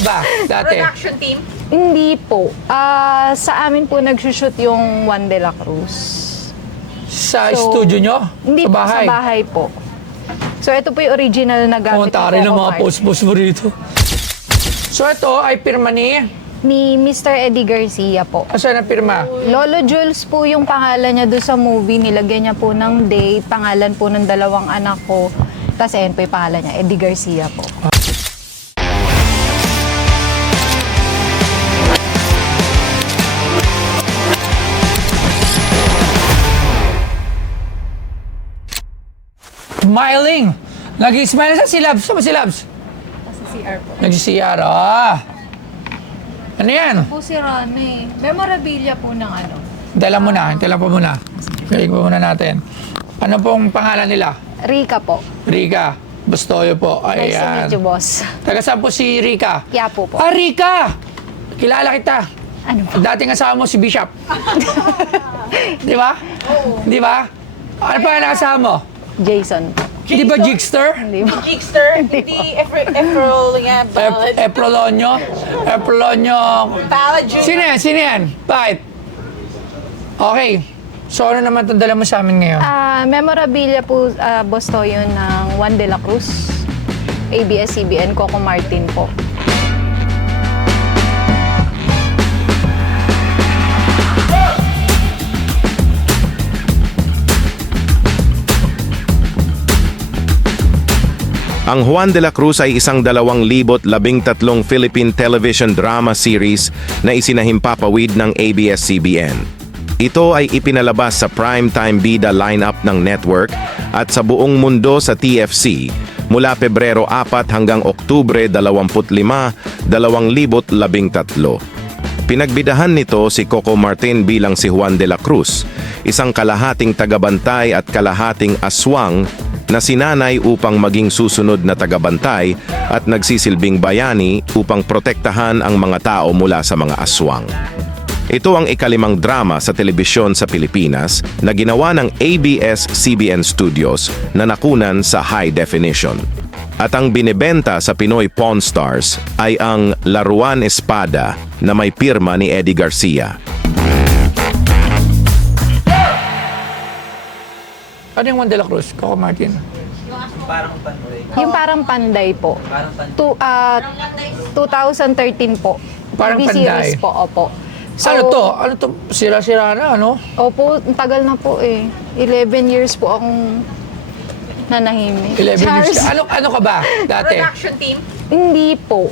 ka ba dati? Production team? Hindi po. Sa amin po nagsushoot yung Juan de la Cruz. Sa So, studio nyo? Hindi Sa po, bahay? sa bahay po. So ito po yung original na gamit Komentary ng Coco mga Mart. post-post mo rito. So ito ay pirma Ni Mr. Eddie Garcia po. Asan ang pirma? Lolo Jules po yung pangalan niya doon sa movie. Nilagyan niya po ng date, pangalan po ng dalawang anak ko. Tapos ayan po yung pangalan niya, Eddie Garcia po. Smiling! Nag-smile sa silabs. Saan ba silabs? Sa CR po. Nag-CR. Ano yan? Po si Ronnie. Memorabilia po ng ano. Dala mo na. Dala po muna. Galing po muna natin. Ano pong pangalan nila? Rika po. Rika. Bustoyo po. Nice to Ayan. meet you, boss. Taga saan po si Rika? Yapo po. Ah, Rika! Kilala kita. Ano po? Dating asawa mo si Bishop. Di ba? Oo. Di ba? Ano pa ang asawa mo? Jason po. Di ba Jigster? Hindi po. Jigster? Hindi April nga. Eprolonyo? Eprolonyo. Ballad Jr. Sino yan? Sino yan? Bakit? Okay. So ano naman itong dala mo sa amin ngayon? Memorabilia po, boss Toyo, ng Juan de la Cruz. ABS-CBN, Coco Martin po. Ang Juan de la Cruz ay isang 2013 Philippine television drama series na isinahimpapawid ng ABS-CBN. Ito ay ipinalabas sa primetime bida lineup ng network at sa buong mundo sa TFC mula Pebrero 4 hanggang Oktubre 25, 2013. Pinagbidahan nito si Coco Martin bilang si Juan de la Cruz, isang kalahating tagabantay at kalahating aswang na sinanay upang maging susunod na tagabantay at nagsisilbing bayani upang protektahan ang mga tao mula sa mga aswang. Ito ang ikalimang drama sa telebisyon sa Pilipinas na ginawa ng ABS-CBN Studios na nakunan sa high definition. At ang binibenta sa Pinoy Pawn Stars ay ang Laruan Espada na may pirma ni Eddie Garcia. Ano yung Juan de la Cruz? Coco Martin? Parang panday. Yung parang panday po. Parang panday. 2013 po. Parang TV panday. series po, opo. So, Ano to? Ano to? Sira-sira na, ano? Opo, ang tagal na po eh. 11 years po akong nanahimik. 11 years Charles. ka. Ano ka ba dati? Production team? Hindi po.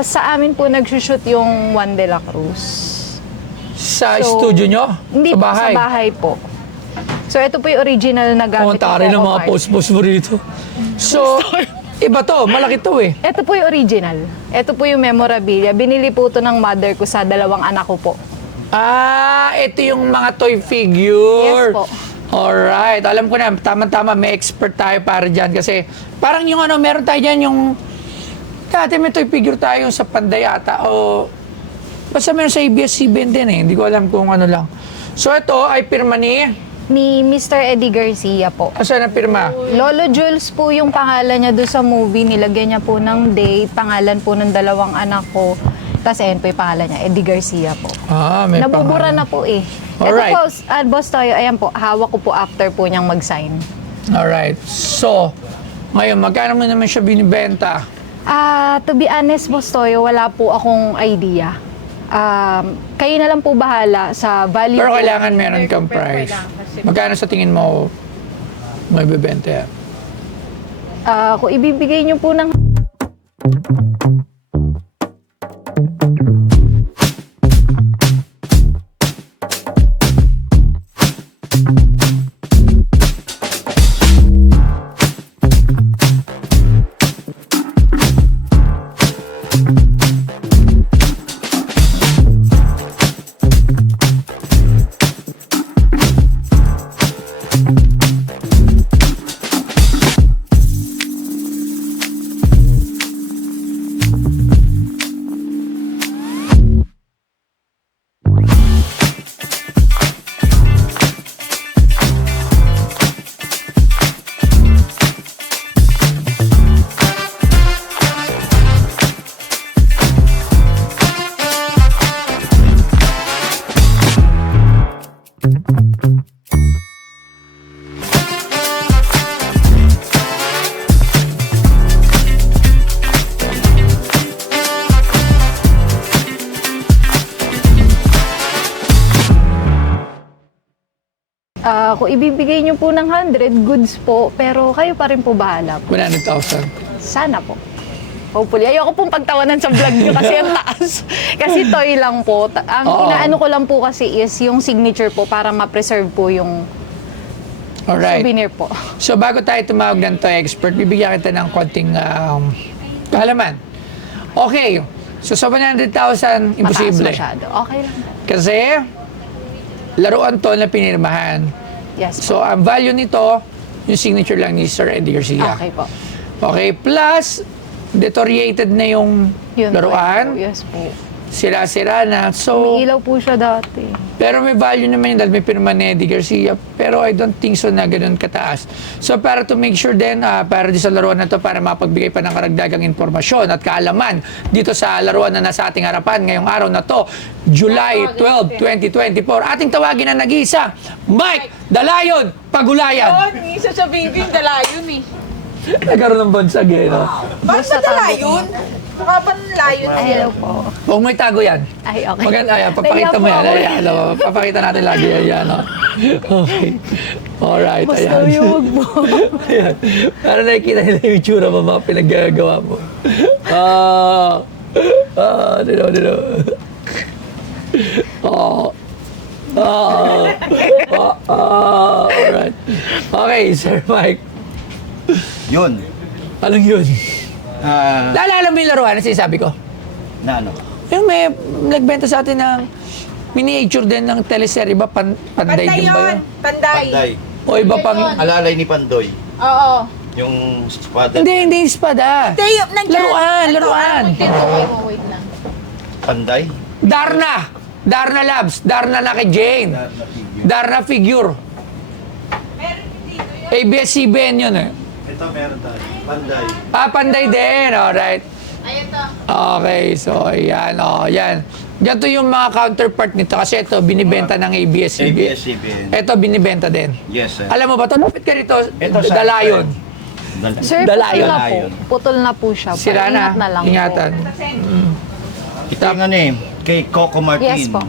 Sa amin po nagsushoot yung Juan de la Cruz. Sa So, studio nyo? Hindi Sa po, bahay? sa bahay po. So ito po yung original na gamit Komentary ng Coco mga Mart. post-post mo rito. So, iba to. Malaki to eh. Ito po yung original. Ito po yung memorabilia. Binili po ito ng mother ko sa dalawang anak ko po. Ito yung mga toy figure. Yes po. Alright. Alam ko na, tama-tama, may expert tayo para dyan. Kasi parang yung ano, meron tayo dyan yung... Dati may toy figure tayo yung sa Panday ata. O basta meron sa ABS-CBN din eh. Hindi ko alam kung ano lang. So ito ay pirma Ni Mr. Eddie Garcia po. Asan ang pirma? Lolo Jules po yung pangalan niya doon sa movie. Nilagyan niya po ng date, pangalan po ng dalawang anak ko. Tapos ayan po yung pangalan niya, Eddie Garcia po. May Nabubura pangalan. na po eh. Alright. Ito po, boss Toyo, ayan po, hawak ko po after po niyang mag-sign. Alright. So, ngayon, magkano mo naman siya binibenta? To be honest, boss Toyo, wala po akong idea. Kayo na lang po bahala sa value Pero po. kailangan meron kang price. Magkano sa tingin mo may bibenta yan? Kung ibibigay niyo po ng Kung ibibigay niyo po ng 100, goods po, pero kayo pa rin po bahala po. 100,000. Sana po. Hopefully. Ayoko pong pagtawanan sa vlog niyo kasi ang taas. Kasi toy lang po. Ang Oo. inaano ko lang po kasi is yung signature po para ma-preserve po yung Alright. souvenir po. So bago tayo tumawag ng toy expert, bibigyan kita ng konting kaalaman. Okay. So sa 100,000, Mataas imposible. masyado. Okay lang. Kasi laruan to na pinirmahan. Yes po. So ang value nito, yung signature lang ni Sir Eddie Garcia. Okay po. Okay, plus deteriorated na yung Yun laruan. Po. Yes po. Sira-sira na. So, May ilaw po siya dati. pero may value naman yun dahil may pirma ni Eddie Garcia. Pero I don't think so na ganun kataas. So para to make sure din, para di sa laruan na to, para mapagbigay pa ng karagdagang informasyon at kaalaman dito sa laruan na nasa ating harapan ngayong araw na to, July 12, 2024. Ating tawagin na nag-iisa, Mike Dalayon Pagulayan. Yun, isa sa baby yung dalayon eh. Nagkaroon ng bansag eh, no? Bakit ba dalayon? Mukha pa ng layon. Ay, hello po. Huwag mo itago yan. Ay, okay. Maganda, ayan, papakita mo yan. Ayan, ano, papakita natin lagi yan. Ayan, no? Okay. Alright, Basta ayan. yung mo. Ayan. Para nakikita nila yung itsura mo, mga pinaggagawa mo. Dino. Alright. Okay, Sir Mike. Yun. Anong yun? Ah, Naalala mo yung laruan na sinasabi ko? na ano? Yung may nagbenta sa atin ng miniature din ng teleserye ba? Panday Panday din ba yun. yun? Panday. Panday. O iba pang... Alalay ni Pandoy. Oo. Yung espada. Hindi espada. Hindi, yung nandiyan. Laruan. Wait lang. Panday. Darna Labs. Darna na kay Jane. Darna figure. ABS-CBN yun eh. Ito meron tayo. Panday. Panday din. Alright. Ayun to. Okay, so ayan, yan. Ganito yung mga counterpart nito kasi ito binibenta ng ABS-CBN. ABS-CBN. Ito binibenta din. Yes, sir. Alam mo ba, lapit ka rito, Ito sa Dalayon. Sir, Dalayon. putol na po. Putol na po siya. Sira na. Ingat na lang Ingatan. po. Ito yung ano eh, kay Coco Martin. Yes po.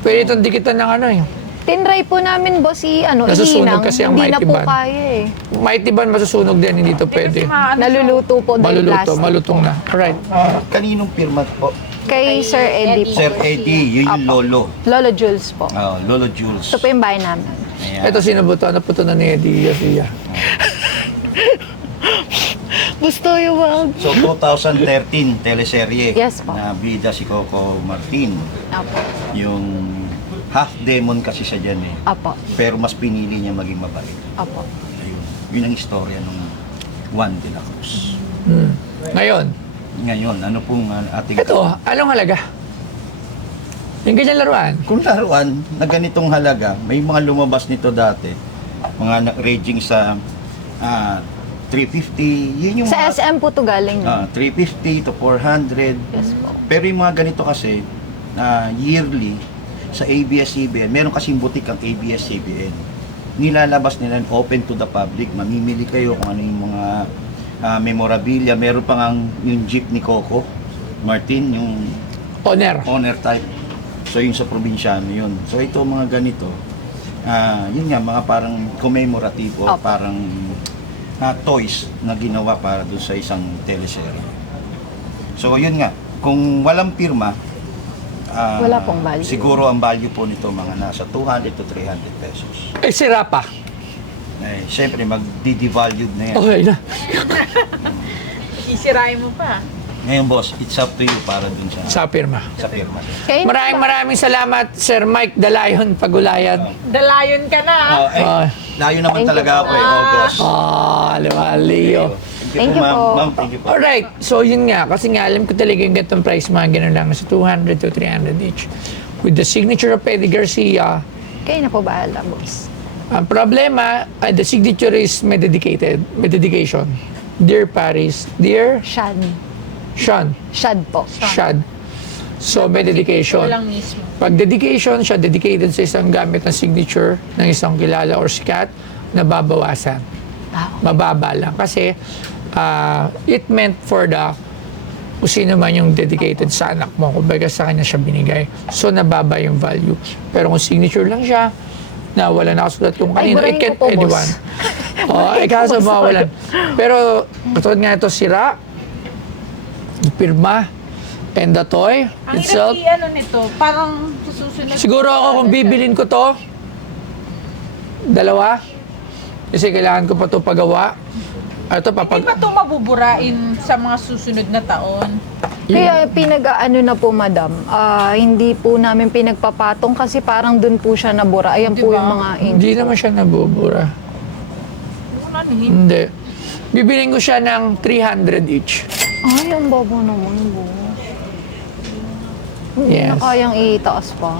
Pwede itong dikitan ng ano eh. Tinry po namin, boss, Nasusunog ihinang. kasi ang Hindi na Mighty po Band. kaya eh. Mighty Band masusunog din, hindi to pwede. Naluluto po dahil Maluluto, plastic. malutong na. Alright. Kaninong pirma po? Kay Sir Eddie po. Sir Eddie, yun yung Lolo. Lolo Jules po. Lolo Jules. Ito po yung bahay namin. Ayan. Ito sino ba ito? Ano po ito na ni Eddie Garcia? Gusto yung wag. So 2013 teleserye Yes po. na bida si Coco Martin. Apo. Yung half demon kasi siya dyan eh. Apo. Pero mas pinili niya maging mabait. Apo. Ayun. Yun ang istorya ng Juan de la Cruz. Ngayon, Ngayon, ano pong ating... ito, anong halaga? Yung ganyan laruan. Kung laruan na ganitong halaga, may mga lumabas nito dati. Mga ranging sa 350. Yun yung Sa mga, SM po to galing. 350 to 400. Yes po. Pero yung mga ganito kasi, yearly, sa ABS-CBN, meron kasing butik ang ABS-CBN. Nilalabas nila, open to the public. Mamimili kayo kung ano yung mga memorabilia. Meron pa nga yung jeep ni Coco Martin, yung owner type. So yung sa probinsyano yun. So ito mga ganito, yun nga, mga parang commemorative o Opo. parang toys na ginawa para doon sa isang teleserye. So yun nga, kung walang pirma, Wala pong value. siguro ang value po nito mga nasa 200 to 300 pesos. Eh, sira pa. Eh, siyempre, magdi-devalued na yan. Okay na. Isirain mo pa. Ngayon, boss, it's up to you para dun Sa pirma. sa pirma. Kayo na ba? Maraming salamat, Sir Mike Dalayon Pagulayan. Dalayon ka na. Layo naman Thank talaga you ako eh, August. Liyo. Thank you ma'am. po. Ma'am, thank you po. Alright, so yun nga, kasi nga alam ko talaga yung ganitong price, mga ganun lang, sa 200 to 300 each. With the signature of Eddie Garcia, Kayo na po bahala, boss. ang problema, the signature is may dedication. Dear Paris, dear Shad. Sean, Shad po. Shad. So may dedication. Ito lang mismo. Pag dedication, siya dedicated sa isang gamit ng signature ng isang kilala or sikat, nababawasan. Mababa lang. Kasi it meant for the kung sino man yung dedicated sa anak mo. Kumbaga sa kanya siya binigay. So nababa yung value. Pero kung signature lang siya, na wala nakasulat kung Ay, kanino. burahin It can ko po, boss. anyone. Kaso mawalan. Pero, katulad nga ito, sira, pirma, and the toy Ang itself. hirap ano nito, parang susunod. Siguro ako kung bibilin ko to, dalawa, kasi kailangan ko pa to pagawa. Ito, Hindi ba ito mabuburain sa mga susunod na taon? Kaya pinag-ano na po, madam, hindi po namin pinagpapatong kasi parang dun po siya nabura. Ayan po Diba? yung mga Hindi naman siya nabubura. Ano, Hindi. Bibilin ko siya ng 300 each. Ay, ang babo naman, bo. Hindi Yes. na kayang itaas pa.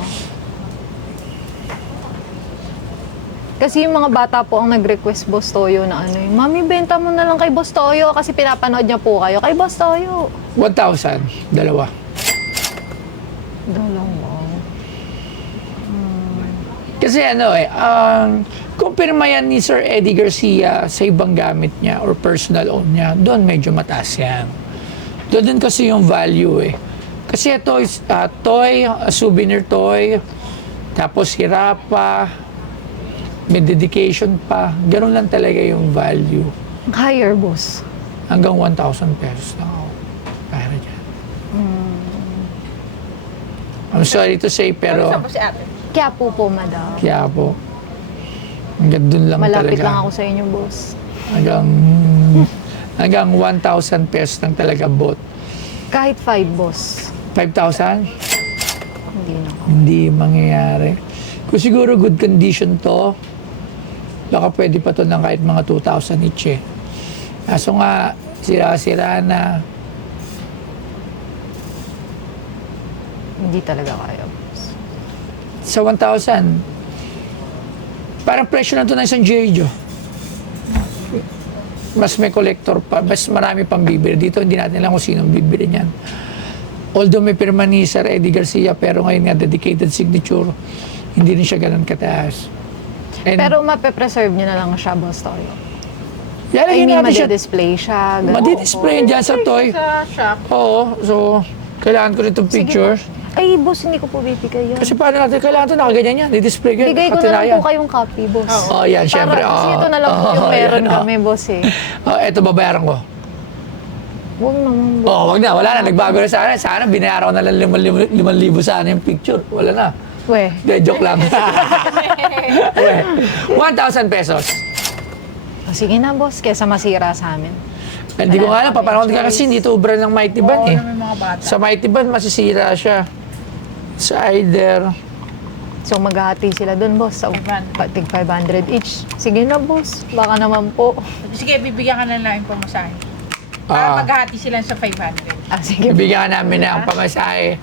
Kasi yung mga bata po ang nag-request Boss Toyo na ano yung, Mami, benta mo na lang kay Boss Toyo kasi pinapanood niya po kayo. Kay Boss Toyo. 1,000, dalawa. Dalawa. Kasi ano kung pirma yan ni Sir Eddie Garcia sa ibang gamit niya or personal own niya, doon medyo mataas yan. Doon kasi yung value eh. Kasi ito is toy, souvenir toy, tapos hirapa, may dedication pa. Ganun lang talaga yung value. Higher, boss. Hanggang 1,000 pesos lang ako. Para dyan. I'm sorry to say, pero Ano sa si ate? Kaya po, madam. kaya po. Hanggang dun lang Malapit talaga. lang ako sa inyo, boss. Hanggang 1,000 pesos lang talaga bot. Kahit 5, boss. 5,000? Hindi na. Hindi mangyayari. Kung siguro good condition to, baka pwede pa to ng kahit mga 2,000 each eh. Kaso nga, sira-sira na. Hindi talaga kaya, boss. Sa 1,000, parang presyo na to ng isang G.I. Joe. Mas may collector pa, mas marami pang bibili. Dito hindi natin alam kung sinong bibili niyan. Although may pirma ni Sir Eddie Garcia, pero ngayon nga dedicated signature, hindi rin siya ganun kataas. And, Pero mape-preserve nyo na lang siya, Boss Toyo. I lalagyan mean, natin siya. madi-display siya. ganun. Madi-display yan dyan sa toy. Sa shop. Oo, so kailangan ko nitong picture. Ay, boss, hindi ko po bibigay yan. Kasi paano natin, kailangan ito nakaganyan yan. Di-display ko yan. Bigay ko na lang nakatinayan. po kayong copy, boss. Oh, yan, syempre. Kasi Oh, ito na lang po yung oh, meron yan, oh. kami, boss eh. Oh, eto, babayaran ko. Huwag naman, boss. Oh, wag na, wala na. Nagbago na sana. Sana binayaran ko na lang 5,000 sana yung picture. Wala na. We, De, joke lang. 1,000 pesos. oh, sige na, boss, kesa masira sa amin. Hindi ko nga alam, papanood ka kasi hindi ito ubra ng Mighty Band Oo, eh. may mga bata. Sa Mighty Band, masisira siya. Sa either, So, maghahati sila dun, boss. So, 500. tig 500 each. Sige na, boss. Baka naman po. Sige, bibigyan ka na lang yung pamasahe. Para Ah. maghahati sila sa 500. Ah, sige. ibigyan ka namin ng pamasahe.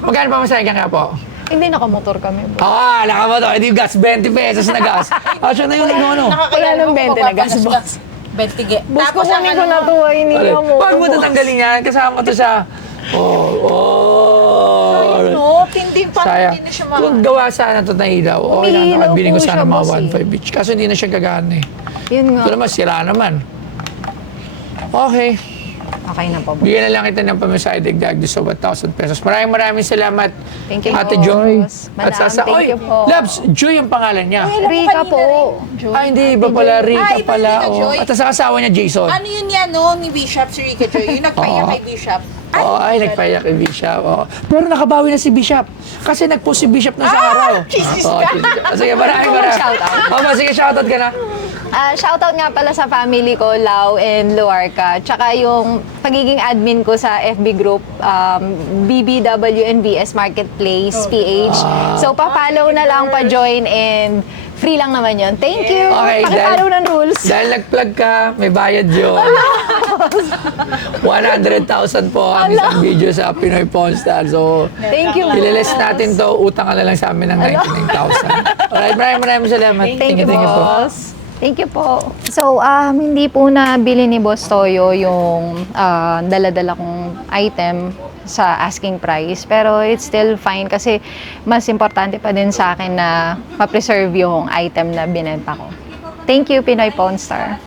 Magkano pamasahe ka nga po? Hindi nakamotor kami, boss. Alam mo to, hindi gas, 20 pesos na gas. Siya na yung ano. Wala nang 20 na gas, boss. 20 ge. Boss, kukunin ko na to. Hindi Ulit. mo. Huwag mo tatanggalin yan, kasama to sa... No, tindi pa, Sayang. hindi na siya Kung gawa sana ito na ilaw, okay lang, Umiilaw nakabili ko po sana siya, mga boss, eh. 1.5 each. Kaso hindi na siya gagana eh. Yun nga. Ito naman, sira naman. Okay. Okay na po, boss. Bigyan na lang kita ng pamasahe dagdag doon sa 1,000 pesos. Maraming salamat, Thank you, Ate boss. Joy. Madam, thank you po. Labs, Joy ang pangalan niya. Rika po. Ay, hindi, iba pala, Rika Iba pala. Rika Oh. Joy. At sa asawa niya, Jason. Ano yun yan, no? Ni Bishop, si Rica Joy. Yung nagpaya Oo. kay Bishop. Ay, nagpayak kay Bishop. Oh. Pero nakabawi na si Bishop. Kasi nag-post si Bishop na sa araw. Jesus Oh, ka. sige, maraming. Shoutout. Sige, shoutout ka na. Shoutout nga pala sa family ko, Lau and Luarca. Tsaka yung pagiging admin ko sa FB group, BBWNBS Marketplace PH. So, pa-follow na lang, pa-join, and free lang naman yun. Thank you! Okay, Paki-follow ng rules. Dahil nag-plug ka, may bayad yun. 100,000 po ang isang video sa Pinoy Pawn Star. So, Thank you, ililis natin to, utang ka na lang sa amin ng 99,000. Alright, maraming salamat. Thank you, po. boss. Thank you po. So, hindi po nabili ni Boss Toyo yung dala-dala kong item sa asking price. Pero it's still fine kasi mas importante pa din sa akin na ma-preserve yung item na binenta ko. Thank you, Pinoy Pawn Star.